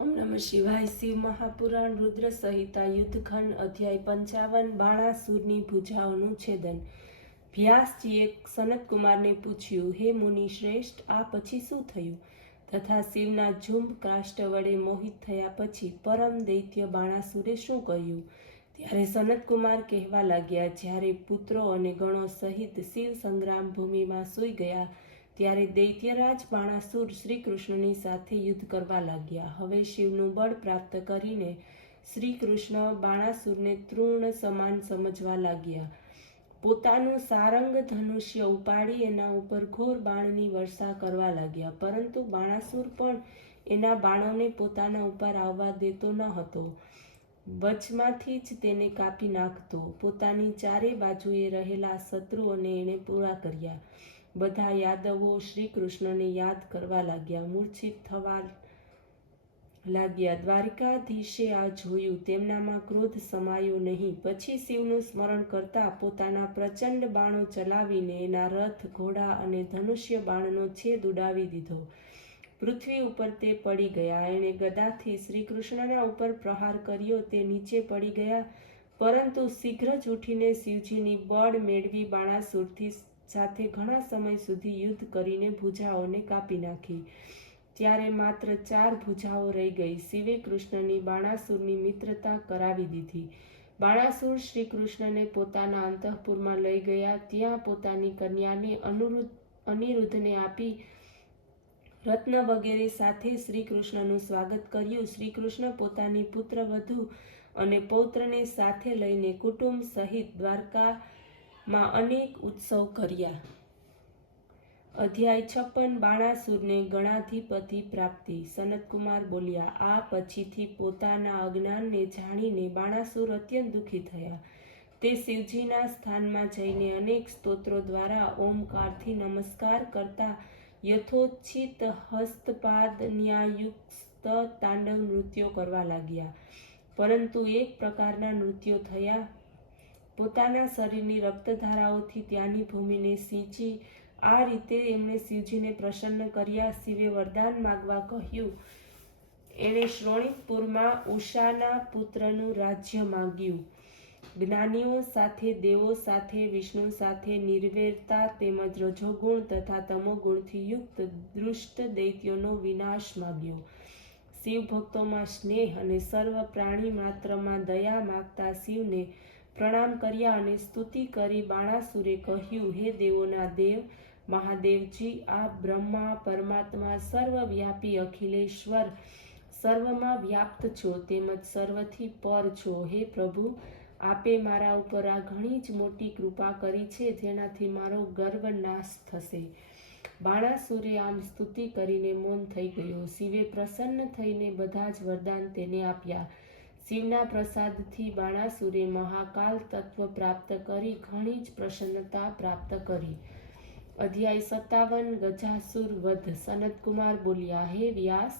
ઓમ નમઃ શિવાય। શિવ મહાપુરાણ રુદ્ર સંહિતા યુદ્ધખંડ અધ્યાય 55 બાણાસુરની ભુજાઓનું છેદન। વ્યાસજીએ સનતકુમારને પૂછ્યું, હે મુનિ શ્રેષ્ઠ, આ પછી શું થયું? તથા શિવના ઝુંબ કાષ્ટ વડે મોહિત થયા પછી પરમ દૈત્ય બાણાસુરે શું કર્યું? ત્યારે સનતકુમાર કહેવા લાગ્યા, જ્યારે પુત્રો અને ગણો સહિત શિવ સંગ્રામ ભૂમિમાં સૂઈ ગયા ત્યારે દૈત્યરાજ બાણાસુર શ્રી કૃષ્ણની સાથે યુદ્ધ કરવા લાગ્યા। હવે શિવનું બળ પ્રાપ્ત કરીને શ્રી કૃષ્ણ બાણાસુરને તૃણ સમાન સમજવા લાગ્યા। પોતાનું સારંગ ધનુષ્ય ઉપાડી એના ઉપર ઘોર બાણની વર્ષા કરવા લાગ્યા, પરંતુ બાણાસુર પણ એના બાણોને પોતાના ઉપર આવવા દેતો ન હતો। વચમાંથી જ તેને કાપી નાખતો। પોતાની ચારે બાજુએ રહેલા શત્રુઓને એણે પૂરા કર્યા। બધા યાદવો શ્રી કૃષ્ણને યાદ કરવા લાગ્યા, મૂર્છિત થવા લાગ્યા। દ્વારિકાધીશે આ જોયું, તેમનામાં ક્રોધ સમાયો નહીં। પછી શિવનું સ્મરણ કરતા પોતાના પ્રચંડ બાણો ચલાવીને એના રથ, ઘોડા અને ધનુષ્ય બાણનો છેદ ઉડાવી દીધો। પૃથ્વી ઉપર તે પડી ગયા। એણે ગદાથી શ્રી કૃષ્ણના ઉપર પ્રહાર કર્યો, તે નીચે પડી ગયા, પરંતુ શીઘ્ર જ ઉઠીને શિવજીની બળ મેળવી બાણાસુરથી સાથે ઘણા સમય સુધી યુદ્ધ કરીને ભુજાઓને કાપી નાખી। ત્યારે માત્ર 4 ભુજાઓ રહી ગઈ। શિવે કૃષ્ણની બાણાસુરની મિત્રતા કરાવી દીધી। બાણાસુર શ્રી કૃષ્ણને પોતાના અંતઃપુરમાં લઈ ગયા। ત્યાં પોતાની કન્યાને અનિરુદ્ધને આપી રત્ન વગેરે સાથે શ્રી કૃષ્ણનું સ્વાગત કર્યું। શ્રી કૃષ્ણ પોતાની પુત્રવધુ અને પૌત્રને સાથે લઈને કુટુંબ સહિત દ્વારકામાં અનેક ઉત્સવ કર્યા। અધ્યાય 56 બાણાસુરને ગણાધિપતિ પ્રાપ્તિ। સનતકુમાર બોલ્યા, આ પછીથી પોતાના અજ્ઞાનને જાણીને બાણાસુર અત્યંત દુઃખી થયા। તે શિવજીના સ્થાનમાં જઈને અનેક સ્તોત્રો દ્વારા ઓમકારથી નમસ્કાર કરતા યથોચિત હસ્તપાદ ન્યાયુક્ત તાંડવ નૃત્યો કરવા લાગ્યા। પરંતુ એક પ્રકારના નૃત્યો થયા। પોતાના શરીરની રક્તધારાઓથી ત્યાંની ભૂમિને સિંચી આ રીતે એમણે શિવજીને પ્રસન્ન કર્યા। શિવે વરદાન માગવા કહ્યું। એણે શ્રોણિતપુરમાં ઉષાના પુત્રનું રાજ્ય માગ્યું। જ્ઞાનીઓ સાથે, દેવો સાથે, વિષ્ણુ સાથે, નિર્વેરતા તેમજ રજોગુણ તથા તમોગુણથી યુક્ત દુષ્ટ દૈત્યોનો વિનાશ માગ્યો। શિવ ભક્તોમાં સ્નેહ અને સર્વ પ્રાણી માત્રમાં દયા માગતા શિવને પ્રણામ કર્યા અને સ્તુતિ કરી બાણાસુરે કહ્યું, હે દેવોના દેવ મહાદેવજી, આપ બ્રહ્મા પરમાત્મા સર્વવ્યાપી અખિલેશ્વર સર્વમાં વ્યાપ્ત છો તેમજ સર્વથી પર છો। હે પ્રભુ, આપે મારા ઉપર આ ઘણી જ મોટી કૃપા કરી છે, જેનાથી મારો ગર્વ નાશ થશે। બાણાસુરે આમ સ્તુતિ કરીને મૌન થઈ ગયો। શિવે પ્રસન્ન થઈને બધા જ વરદાન તેને આપ્યા। શિવના પ્રસાદથી બાણાસુરે મહાકાલ તત્વ પ્રાપ્ત કરી ઘણી જ પ્રસન્નતા પ્રાપ્ત કરી। અધ્યાય 57 ગજાસુર વધ। સનતકુમાર બોલ્યા, હે વ્યાસ,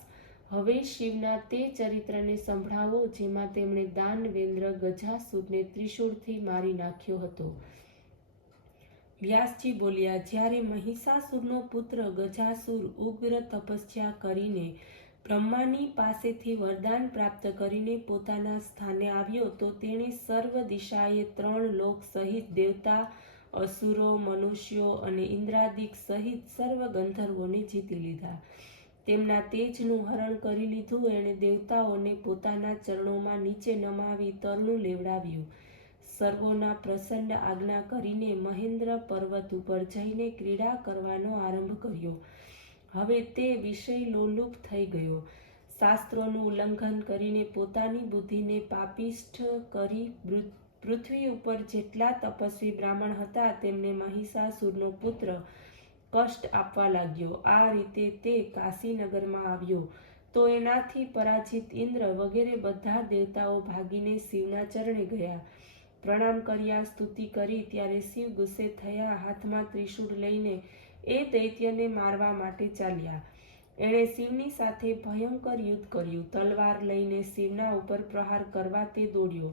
હવે શિવના તે ચરિત્રને સંભળાવો જેમાં તેમણે દાનવેન્દ્ર ગજાસુરને ત્રિશૂળથી મારી નાખ્યો હતો। વ્યાસજી બોલ્યા, જ્યારે મહિષાસુરનો પુત્ર ગજાસુર ઉગ્ર તપસ્યા કરીને બ્રહ્માની પાસેથી વરદાન પ્રાપ્ત કરીને પોતાના સ્થાને આવ્યો તો તેણે સર્વ દિશાએ 3 લોક સહિત દેવતા, અસુરો, મનુષ્યો અને ઇન્દ્રાદિક સહિત સર્વ ગંધર્વોને જીતી લીધા। તેમના તેજનું હરણ કરી લીધું। એણે દેવતાઓને પોતાના ચરણોમાં નીચે નમાવી તરણું લેવડાવ્યું। સર્વોના પ્રસન્ન આજ્ઞા કરીને મહેન્દ્ર પર્વત ઉપર જઈને ક્રીડા કરવાનો આરંભ કર્યો। હવે તે વિષય લોલુપ થઈ ગયો। શાસ્ત્રોનું ઉલ્લંઘન કરીને પોતાની બુદ્ધિને પાપિષ્ઠ કરી પૃથ્વી ઉપર જેટલા તપસ્વી બ્રાહ્મણ હતા તેમને મહિષાસુરનો પુત્ર કષ્ટ આપવા લાગ્યો। આ રીતે તે કાશીનગરમાં આવ્યો તો એનાથી પરાજિત ઇન્દ્ર વગેરે બધા દેવતાઓ ભાગીને શિવના ચરણે ગયા, પ્રણામ કર્યા, સ્તુતિ કરી। ત્યારે શિવ ગુસ્સે થયા, હાથમાં ત્રિશૂળ લઈને એ દૈત્યને મારવા માટે ચાલ્યા। એણે શિવની સાથે ભયંકર યુદ્ધ કર્યું। તલવાર લઈને શિવના ઉપર પ્રહાર કરવા તે દોડ્યો।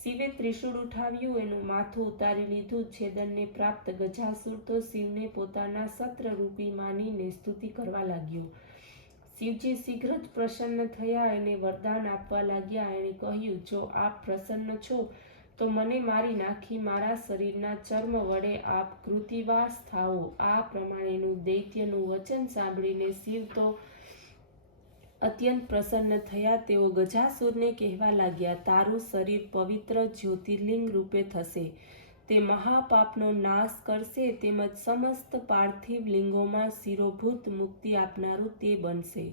શિવે ત્રિશૂળ ઉઠાવ્યું, એનું માથું ઉતારી લીધું। છેદનને પ્રાપ્ત ગજાસુર તો શિવને પોતાના સત્રરૂપી માનીને સ્તુતિ કરવા લાગ્યો। શિવજી શીઘ્ર જ પ્રસન્ન થયા અને વરદાન આપવા લાગ્યા. એણે કહ્યું, જો આપ પ્રસન્ન છો તો મને મારી નાખી મારા શરીરના ચર્મ વડે આપ કૃતિવાસ થાઓ. આ પ્રમાણેનું દૈત્યનું વચન સાંભળીને શિવ તો અત્યંત પ્રસન્ન થયા. તેઓ ગજાસુરને કહેવા લાગ્યા, તારું શરીર પવિત્ર જ્યોતિર્લિંગ રૂપે થશે. તે મહાપાપનો નાશ કરશે, તેમજ સમસ્ત પાર્થિવ લિંગોમાં શિરોભૂત મુક્તિ આપનારું તે બનશે.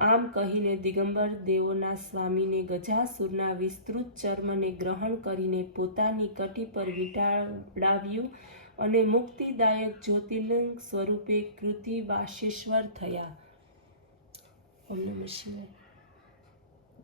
આમ કહીને દિગંબર દેવોના સ્વામીને ગજાસુરના વિસ્તૃત ચર્મને ગ્રહણ કરીને પોતાની કટી પર વીંટાળાવ્યું અને મુક્તિદાયક જ્યોતિર્લિંગ સ્વરૂપે કૃતિવાસેશ્વર થયા. ઓમ નમઃ શિવાય.